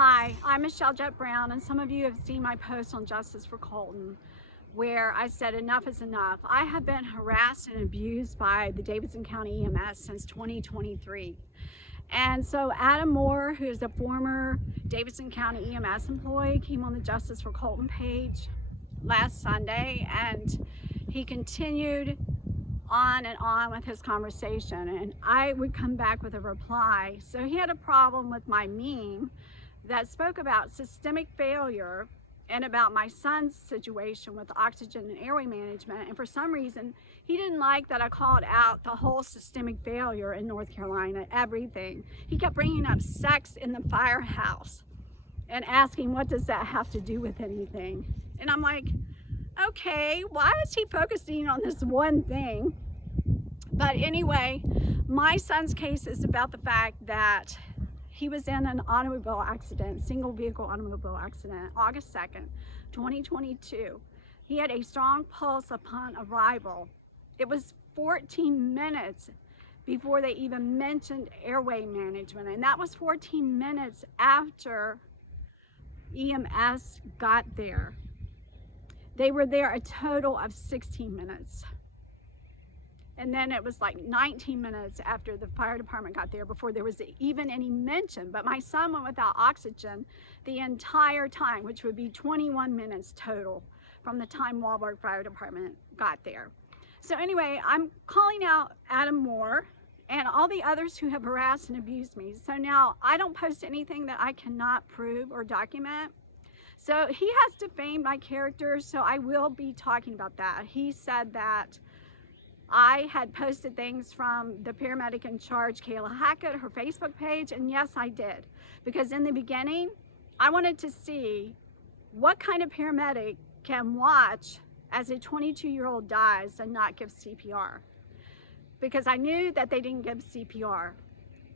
Hi, I'm Michelle Jett Brown, and some of you have seen my post on Justice for Colton where I said enough is enough. I have been harassed and abused by the Davidson County EMS since 2023. And so Adam Moore, who is a former Davidson County EMS employee, came on the Justice for Colton page last Sunday, and he continued on and on with his conversation, and I would come back with a reply. So he had a problem with my meme that spoke about systemic failure and about my son's situation with oxygen and airway management. And for some reason, he didn't like that I called out the whole systemic failure in North Carolina, everything. He kept bringing up sex in the firehouse and asking, what does that have to do with anything? And I'm like, okay, why is he focusing on this one thing? But anyway, my son's case is about the fact that he was in an automobile accident, single vehicle automobile accident, August 2nd, 2022. He had a strong pulse upon arrival. It was 14 minutes before they even mentioned airway management, and that was 14 minutes after EMS got there. They were there a total of 16 minutes. And then it was like 19 minutes after the fire department got there before there was even any mention. But my son went without oxygen the entire time, which would be 21 minutes total from the time Walburg Fire Department got there. So anyway, I'm calling out Adam Moore and all the others who have harassed and abused me. So now I don't post anything that I cannot prove or document. So he has defamed my character, so I will be talking about that. He said that I had posted things from the paramedic in charge, Kayla Hackett, her Facebook page, and yes, I did. Because in the beginning, I wanted to see what kind of paramedic can watch as a 22-year-old dies and not give CPR. Because I knew that they didn't give CPR.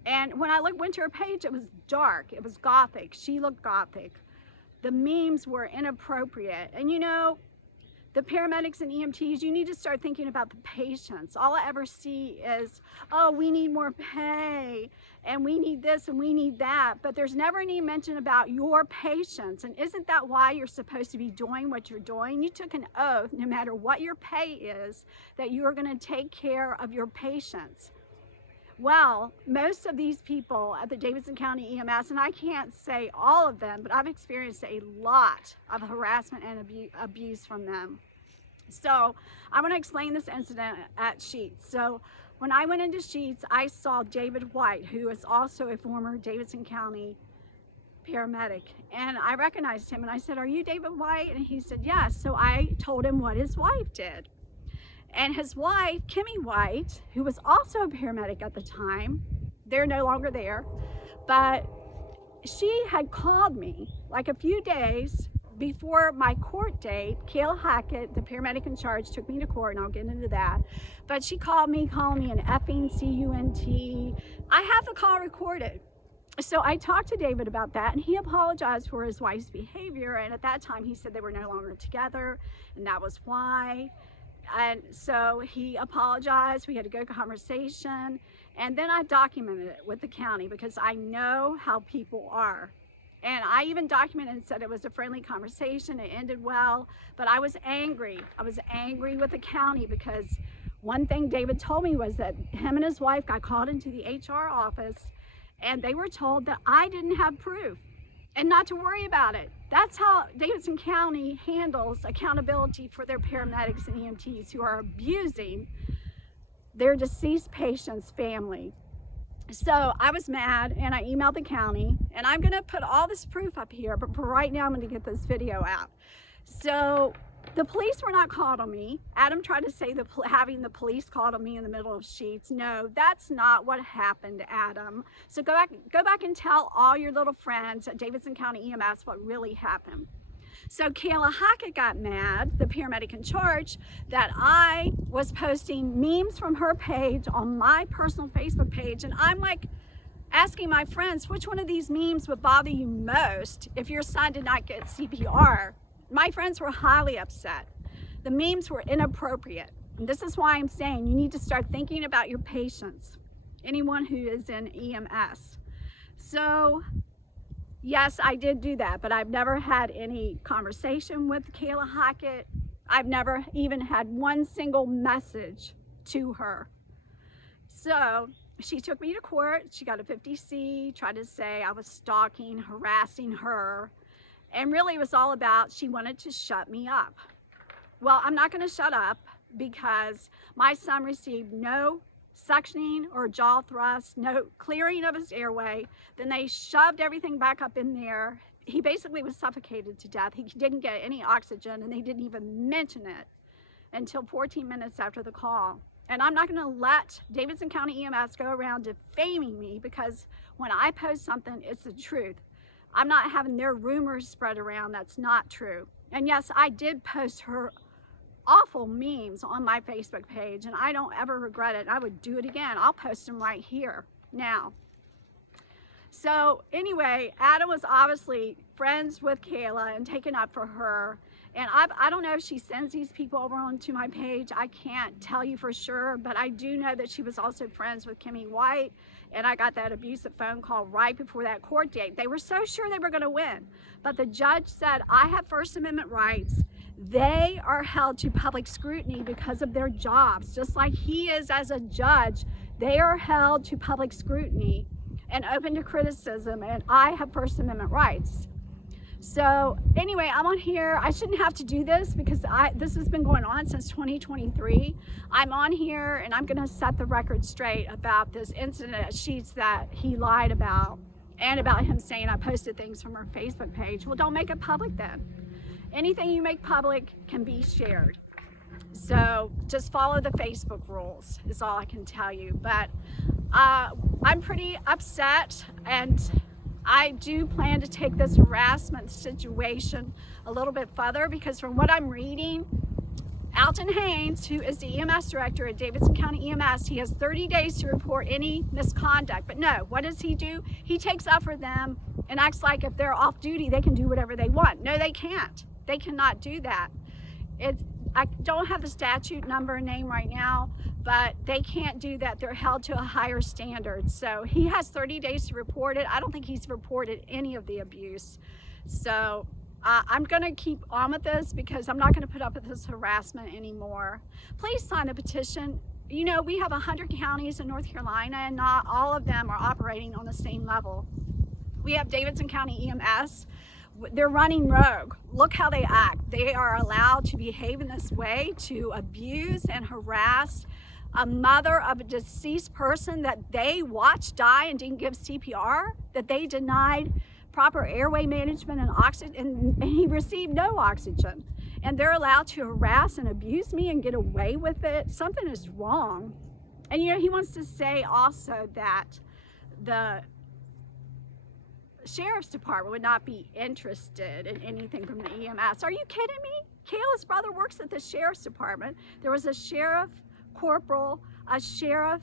And when I went to her page, it was dark, it was gothic, she looked gothic. The memes were inappropriate. And you know, the paramedics and EMTs, you need to start thinking about the patients. All I ever see is, oh, we need more pay, and we need this, and we need that. But there's never any mention about your patients. And isn't that why you're supposed to be doing what you're doing? You took an oath, no matter what your pay is, that you are going to take care of your patients. Well, most of these people at the Davidson County EMS, and I can't say all of them, but I've experienced a lot of harassment and abuse from them. So I want to explain this incident at Sheets. So when I went into Sheets, I saw David White, who is also a former Davidson County paramedic. And I recognized him and I said, "Are you David White?" And he said, "Yes." So I told him what his wife did. And his wife, Kimmy White, who was also a paramedic at the time, they're no longer there, but she had called me like a few days before my court date. Kayla Hackett, the paramedic in charge, took me to court, and I'll get into that. But she called me, calling me an effing CUNT. I have the call recorded. So I talked to David about that, and he apologized for his wife's behavior. And at that time, he said they were no longer together, and that was why. And so he apologized, we had a good conversation, and then I documented it with the county because I know how people are. And I even documented and said it was a friendly conversation, it ended well, but I was angry. I was angry with the county because one thing David told me was that him and his wife got called into the HR office and they were told that I didn't have proof and not to worry about it. That's how Davidson County handles accountability for their paramedics and EMTs who are abusing their deceased patient's family. So I was mad and I emailed the county, and I'm gonna put all this proof up here, but for right now I'm gonna get this video out. So the police were not called on me. Adam tried to say having the police called on me in the middle of Sheets. No, that's not what happened, Adam. So go back and tell all your little friends at Davidson County EMS what really happened. So Kayla Hackett got mad, the paramedic in charge, that I was posting memes from her page on my personal Facebook page. And I'm like asking my friends, which one of these memes would bother you most if your son did not get CPR? My friends were highly upset. The memes were inappropriate. And this is why I'm saying you need to start thinking about your patients, anyone who is in EMS. So Yes, I did do that, but I've never had any conversation with Kayla Hackett. I've never even had one single message to her. So she took me to court. She got a 50C, tried to say I was stalking, harassing her. And really it was all about she wanted to shut me up. Well, I'm not going to shut up because my son received no suctioning or jaw thrust, no clearing of his airway. Then they shoved everything back up in there. He basically was suffocated to death. He didn't get any oxygen, and they didn't even mention it until 14 minutes after the call. And I'm not going to let Davidson County EMS go around defaming me, because when I post something, it's the truth. I'm not having their rumors spread around that's not true. And yes, I did post her awful memes on my Facebook page, and I don't ever regret it. I would do it again. I'll post them right here now. So anyway, Adam was obviously friends with Kayla and taken up for her. And I don't know if she sends these people over onto my page. I can't tell you for sure, but I do know that she was also friends with Kimmy White. And I got that abusive phone call right before that court date. They were so sure they were going to win. But the judge said, I have First Amendment rights. They are held to public scrutiny because of their jobs. Just like he is as a judge, they are held to public scrutiny and open to criticism. And I have First Amendment rights. So anyway, I'm on here. I shouldn't have to do this because this has been going on since 2023. I'm on here and I'm gonna set the record straight about this incident at Sheets that he lied about, and about him saying I posted things from her Facebook page. Well, don't make it public then. Anything you make public can be shared. So just follow the Facebook rules is all I can tell you. But I'm pretty upset, and I do plan to take this harassment situation a little bit further, because from what I'm reading, Alton Haynes, who is the EMS director at Davidson County EMS, he has 30 days to report any misconduct. But no, what does he do? He takes up for them and acts like if they're off duty, they can do whatever they want. No, they can't. They cannot do that. I don't have the statute number and name right now, but they can't do that. They're held to a higher standard. So he has 30 days to report it. I don't think he's reported any of the abuse. So I'm going to keep on with this because I'm not going to put up with this harassment anymore. Please sign the petition. You know, we have 100 counties in North Carolina, and not all of them are operating on the same level. We have Davidson County EMS. They're running rogue. Look how they act. They are allowed to behave in this way, to abuse and harass a mother of a deceased person that they watched die and didn't give CPR, that they denied proper airway management and oxygen, and he received no oxygen. And they're allowed to harass and abuse me and get away with it. Something is wrong. And you know, he wants to say also that the Sheriff's Department would not be interested in anything from the EMS. Are you kidding me? Kayla's brother works at the Sheriff's Department. There was a sheriff corporal, a sheriff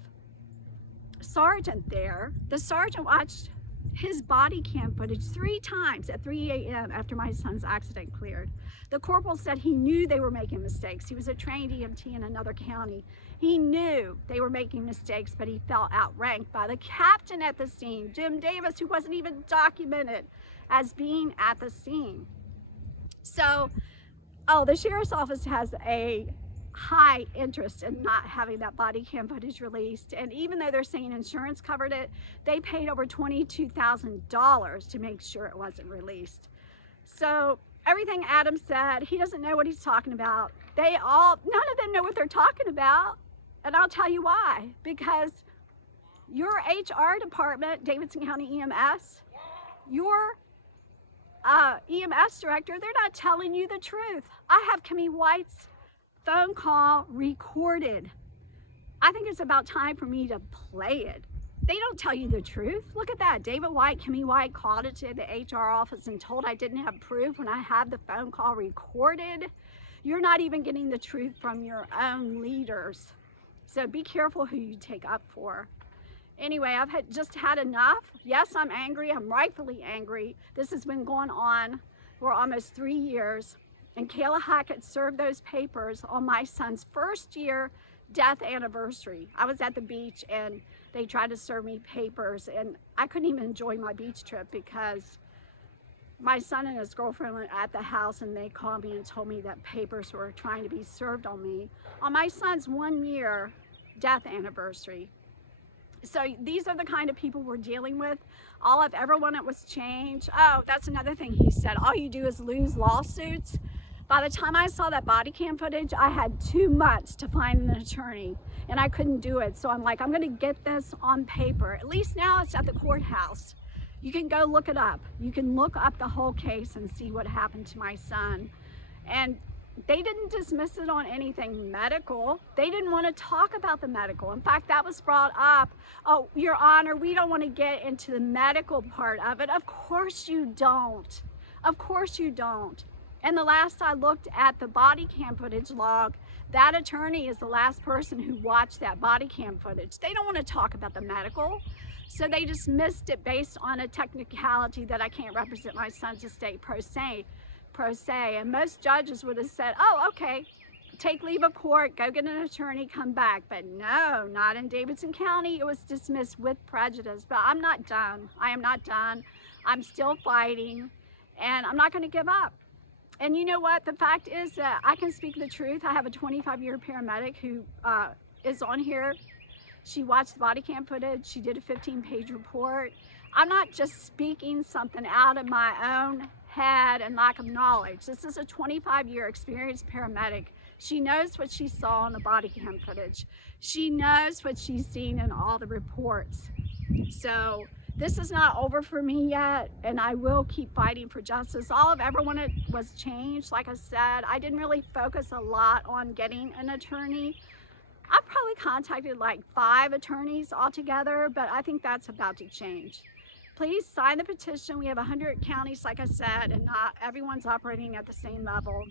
sergeant there. The sergeant watched his body cam footage 3 times at 3 a.m. after my son's accident cleared. The corporal said he knew they were making mistakes. He was a trained EMT in another county. He knew they were making mistakes, but he felt outranked by the captain at the scene, Jim Davis, who wasn't even documented as being at the scene. So, the sheriff's office has a high interest in not having that body cam footage released. And even though they're saying insurance covered it, they paid over $22,000 to make sure it wasn't released. So everything Adam said, he doesn't know what he's talking about. None of them know what they're talking about. And I'll tell you why. Because your HR department, Davidson County EMS, your EMS director, they're not telling you the truth. I have Kimmy White's phone call recorded. I think it's about time for me to play it. They don't tell you the truth. Look at that. David White, Kimmy White called it to the HR office and told I didn't have proof when I had the phone call recorded. You're not even getting the truth from your own leaders. So be careful who you take up for. Anyway, I've just had enough. Yes, I'm angry. I'm rightfully angry. This has been going on for almost 3 years. And Kayla Hackett served those papers on my son's first year death anniversary. I was at the beach and they tried to serve me papers, and I couldn't even enjoy my beach trip because my son and his girlfriend were at the house, and they called me and told me that papers were trying to be served on me on my son's 1-year death anniversary. So these are the kind of people we're dealing with. All I've ever wanted was change. Oh, that's another thing he said. All you do is lose lawsuits. By the time I saw that body cam footage, I had 2 months to find an attorney, and I couldn't do it. So I'm like, I'm gonna get this on paper. At least now it's at the courthouse. You can go look it up. You can look up the whole case and see what happened to my son. And they didn't dismiss it on anything medical. They didn't want to talk about the medical. In fact, that was brought up. Oh, Your Honor, we don't want to get into the medical part of it. Of course you don't. Of course you don't. And the last I looked at the body cam footage log, that attorney is the last person who watched that body cam footage. They don't want to talk about the medical. So they dismissed it based on a technicality that I can't represent my son's estate pro se. And most judges would have said, oh, okay, take leave of court, go get an attorney, come back. But no, not in Davidson County. It was dismissed with prejudice. But I'm not done. I am not done. I'm still fighting, and I'm not going to give up. And you know what? The fact is that I can speak the truth. I have a 25-year paramedic who is on here. She watched the body cam footage. She did a 15-page report. I'm not just speaking something out of my own head and lack of knowledge. This is a 25-year experienced paramedic. She knows what she saw in the body cam footage. She knows what she's seen in all the reports. So this is not over for me yet, and I will keep fighting for justice. All I've ever wanted was change. Like I said, I didn't really focus a lot on getting an attorney. I've probably contacted like 5 attorneys altogether, but I think that's about to change. Please sign the petition. We have 100 counties, like I said, and not everyone's operating at the same level.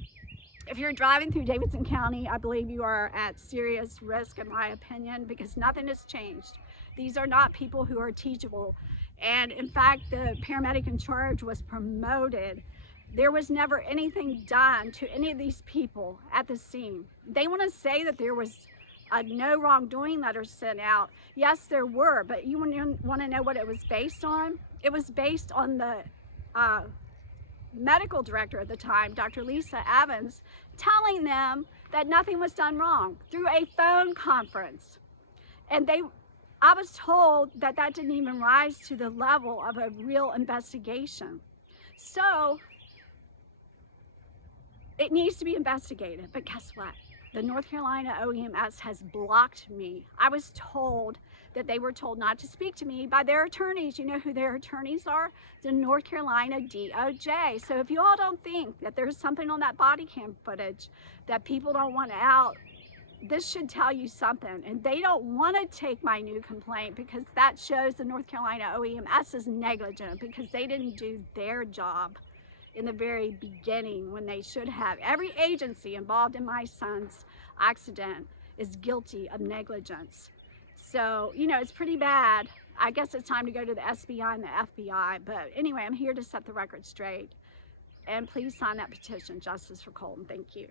If you're driving through Davidson County, I believe you are at serious risk, in my opinion, because nothing has changed. These are not people who are teachable. And in fact, the paramedic in charge was promoted. There was never anything done to any of these people at the scene. They want to say that there was a no wrongdoing letter sent out. Yes, there were, but you want to know what it was based on? It was based on the medical director at the time, Dr. Lisa Evans, telling them that nothing was done wrong through a phone conference. And I was told that that didn't even rise to the level of a real investigation. So it needs to be investigated, but guess what? The North Carolina EMS has blocked me. I was told that they were told not to speak to me by their attorneys. You know who their attorneys are? The North Carolina DOJ. So if you all don't think that there's something on that body cam footage that people don't want out, this should tell you something. And they don't want to take my new complaint because that shows the North Carolina EMS is negligent because they didn't do their job in the very beginning when they should have. Every agency involved in my son's accident is guilty of negligence. So, you know, it's pretty bad. I guess it's time to go to the SBI and the FBI. But anyway, I'm here to set the record straight. And please sign that petition, Justice for Colton. Thank you.